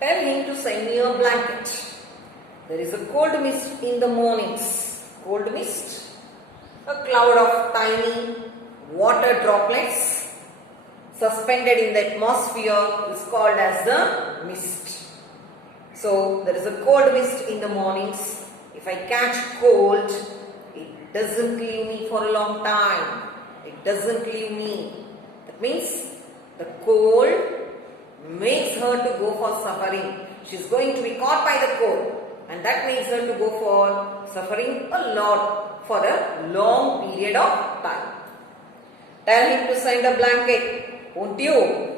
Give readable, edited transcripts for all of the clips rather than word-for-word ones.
Tell him to send me a blanket. There is a cold mist in the mornings. Cold mist, a cloud of tiny water droplets suspended in the atmosphere is called as the mist. So there is a cold mist in the mornings. If I catch cold, it doesn't leave me for a long time. It doesn't leave me. That means the cold makes her to go for suffering. She is going to be caught by the cold, and that makes her to go for suffering a lot for a long period of time. Tell him to send a blanket, won't you?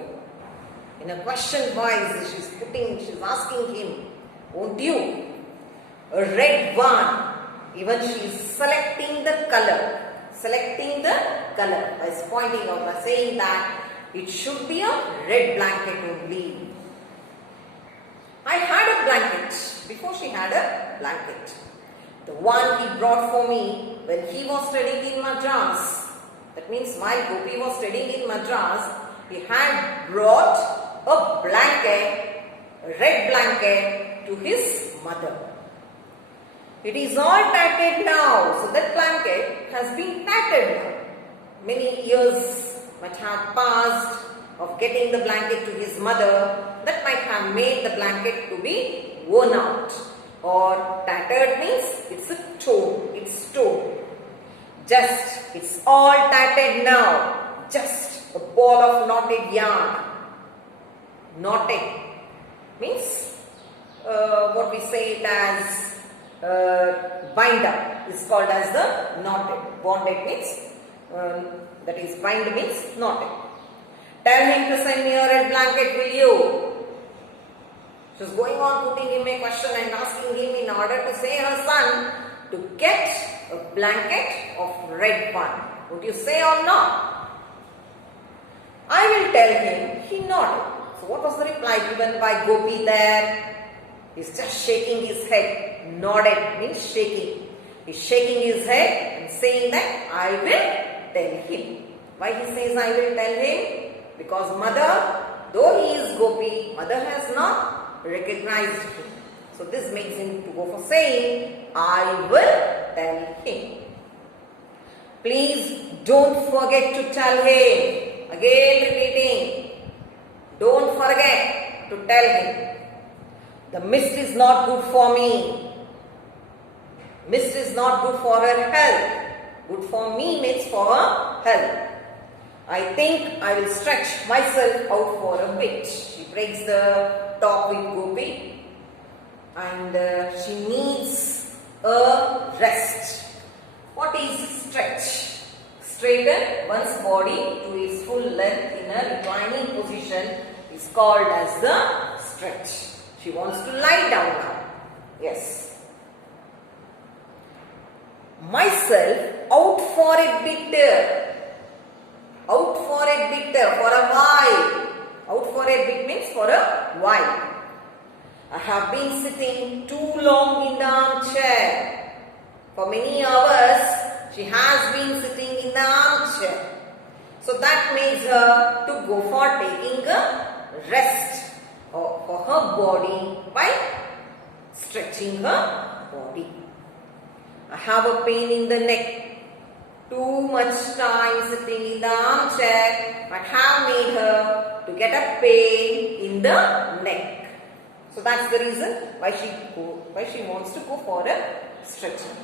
In a question voice, she's asking him, won't you? A red one. Even she is selecting the color. Selecting the color by pointing out, by saying that it should be a red blanket only. I had a blanket before she had a blanket. The one he brought for me when he was studying in Madras. That means while Gopi was studying in Madras, he had brought a blanket, a red blanket to his mother. It is all tattered now. So that blanket has been tattered now. Many years might have passed of getting the blanket to his mother. That might have made the blanket to be worn out. Or tattered means it's a torn. It's torn. It's all tattered now. Just a ball of knotted yarn. Knotted means what we say it as bind up is called as the knotted. Bonded means that is bind means knotted. Tell him to send me a red blanket, will you? She's going on putting him a question and asking him in order to say her son to get a blanket of red one. Would you say or not? I will tell him. He nodded. So what was the reply given by Gopi there? He's just shaking his head. Nodded means shaking. He's shaking his head and saying that I will tell him. Why he says I will tell him? Because mother, though he is Gopi, mother has not recognized him. So this makes him to go for saying I will tell him. Please don't forget to tell him. Again repeating. Don't forget to tell him. The mist is not good for me. Mist is not good for her health. Good for me means for her health. I think I will stretch myself out for a bit. She breaks the talk with Gopi and she needs a rest. What is stretch? Straighten one's body to its full length in a reclining position is called as the stretch. She wants to lie down now. Yes. Myself out for a bit. Out for a bit, for a while. Out for a bit means for a while. I have been sitting too long in the armchair. For many hours, she has been sitting in the armchair. So that makes her to go for taking a rest for her body by stretching her body. I have a pain in the neck. Too much time sitting in the armchair might have made her to get a pain in the neck. So that's the reason why she wants to go for a stretching.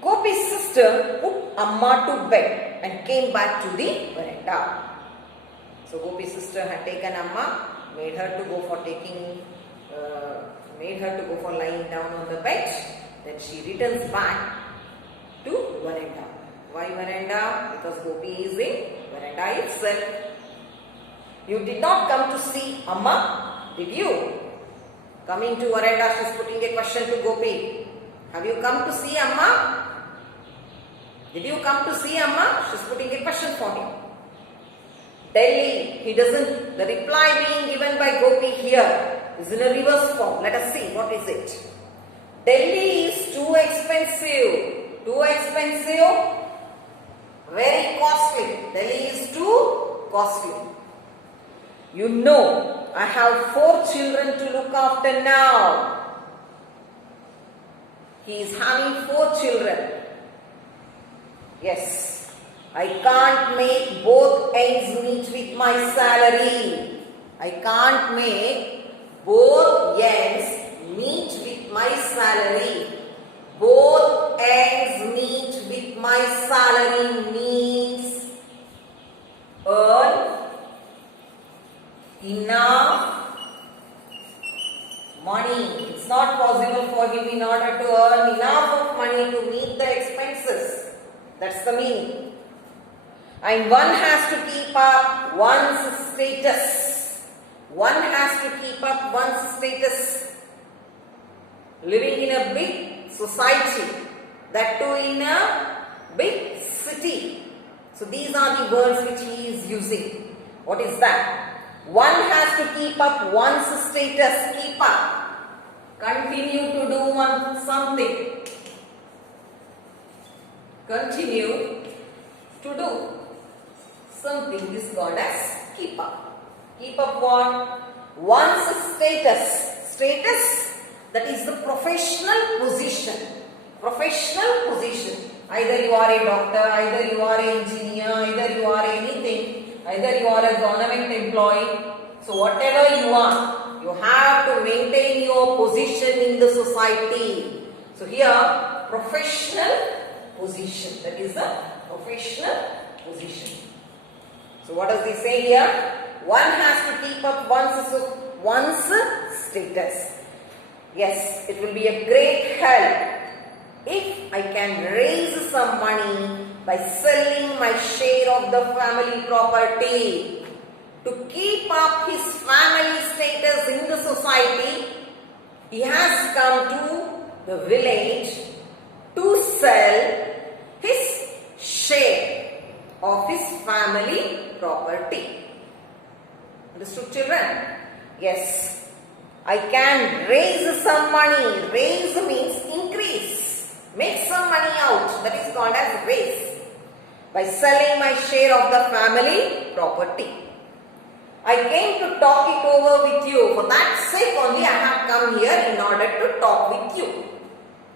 Gopi's sister put Amma to bed and came back to the veranda. So Gopi's sister had taken Amma, made her to go for lying down on the bed. Then she returns back to veranda. Why veranda? Because Gopi is in veranda itself. You did not come to see Amma, did you? Coming to veranda, she is putting a question to Gopi. Have you come to see Amma? Did you come to see Amma? She is putting a question for him. Delhi, he doesn't. The reply being given by Gopi here is in a reverse form. Let us see what is it. Delhi is too expensive. Too expensive. Very costly. Delhi is too costly. You know, I have 4 children to look after now. He is having 4 children. Yes, I can't make both ends meet with my salary. I can't make both ends meet with my salary. Both ends meet with my salary means earn enough money. It's not possible for him in order to earn enough of money to meet the expenses. That's the meaning. And one has to keep up one's status. One has to keep up one's status. Living in a big society, that too in a big city. So these are the words which he is using. What is that? One has to keep up one's status. Keep up. Continue to do something. Continue to do something is called as keep up. Keep up what? One's status. Status, that is the professional position. Professional position. Either you are a doctor, either you are an engineer, either you are anything, either you are a government employee. So whatever you are, you have to maintain your position in the society. So here, professional position. That is the professional position. So what does he say here? One has to keep up one's status. Yes, it will be a great help if I can raise some money by selling my share of the family property. To keep up his family status in the society, he has come to the village to sell his share of his family property. Understood, children? Yes. I can raise some money. Raise means increase. Make some money out. That is called as raise. By selling my share of the family property. I came to talk it over with you. For that sake only I have come here in order to talk with you.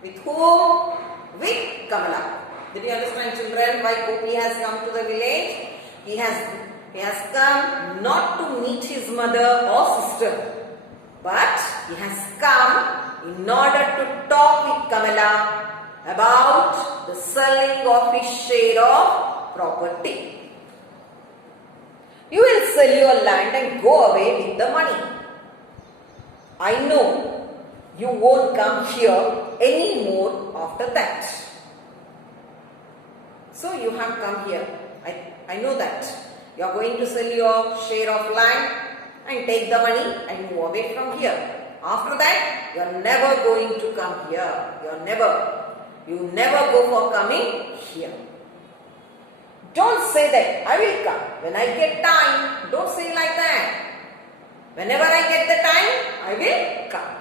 With whom? With Kamala. Did you understand, children, why Gopi has come to the village? He has come not to meet his mother or sister, but he has come in order to talk with Kamala about the selling of his share of property. You will sell your land and go away with the money. I know you won't come here anymore after that. So you have come here. I know that. You are going to sell your share of land and take the money and move away from here. After that, you are never going to come here. You never go for coming here. Don't say that I will come when I get time. Don't say like that. Whenever I get the time, I will come.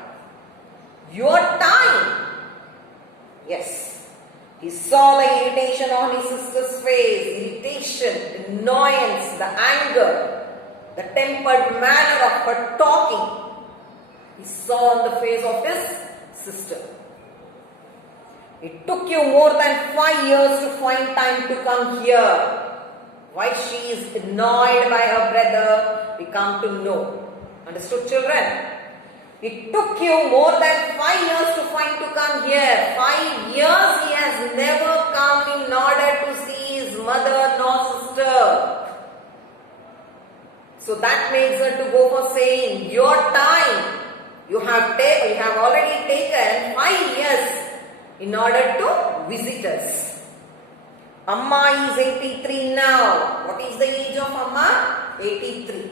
Your time. Yes. He saw the irritation on his sister's face. Irritation, annoyance, the anger, the tempered manner of her talking. He saw on the face of his sister. It took you more than 5 years to find time to come here. Why she is annoyed by her brother, we come to know. Understood, children? It took you more than 5 years to find to come here. 5 years he has never come in order to see his mother nor sister. So that makes her to go for saying, your time. You have already taken 5 years in order to visit us. Amma is 83 now. What is the age of Amma? 83.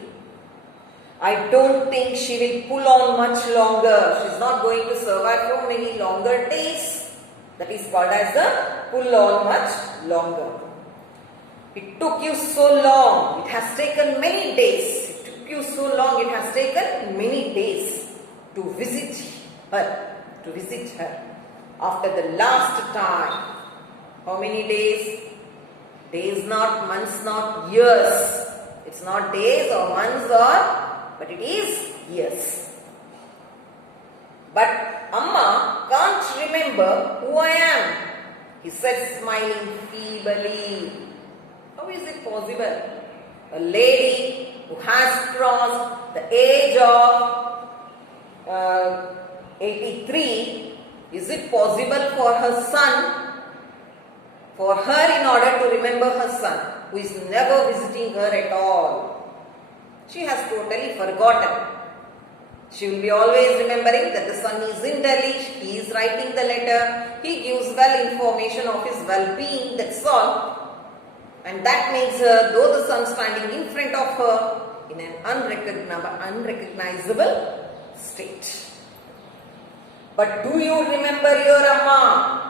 I don't think she will pull on much longer. She is not going to survive for many longer days. That is called as the pull on much longer. It took you so long. It has taken many days. It took you so long. It has taken many days to visit her. After the last time. How many days? Days not, months not, years. It's not days or months but it is years. But Amma can't remember who I am, he said, smiling feebly. How is it possible? A lady who has crossed the age of 83, is it possible for her son, for her in order to remember her son, who is never visiting her at all? She has totally forgotten. She will be always remembering that the son is in Delhi, he is writing the letter, he gives well information of his well-being, that's all. And that makes her, though the son standing in front of her, in an unrecognizable state. But do you remember your Amma?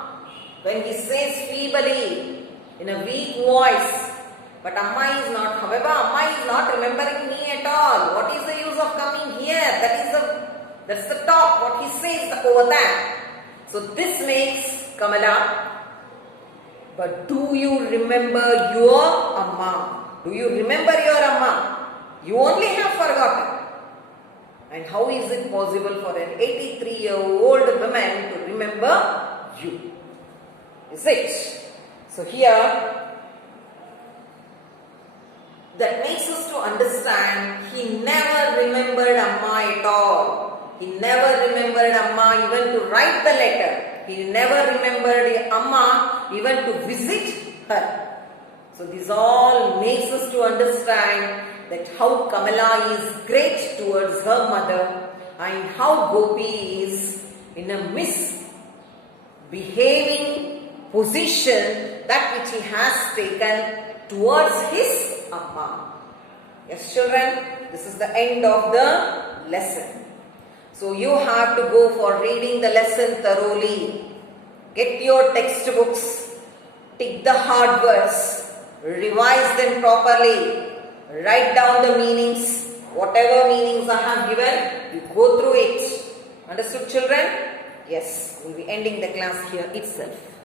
When he says feebly, in a weak voice, but Amma is not, however, Amma is not remembering me at all. What is the use of coming here? That's the talk, what he says over there. So this makes Kamala. But do you remember your Amma? Do you remember your Amma? You only have forgotten. And how is it possible for an 83-year-old woman to remember you? Is it? So here, that makes us to understand he never remembered Amma at all. He never remembered Amma even to write the letter. He never remembered Amma even to visit her. So this all makes us to understand that how Kamala is great towards her mother and how Gopi is in a misbehaving position that which he has taken towards his Amma. Yes, children, this is the end of the lesson. So you have to go for reading the lesson thoroughly. Get your textbooks, take the hard words, revise them properly, write down the meanings, whatever meanings I have given, you go through it. Understood, children? Yes, we will be ending the class here itself.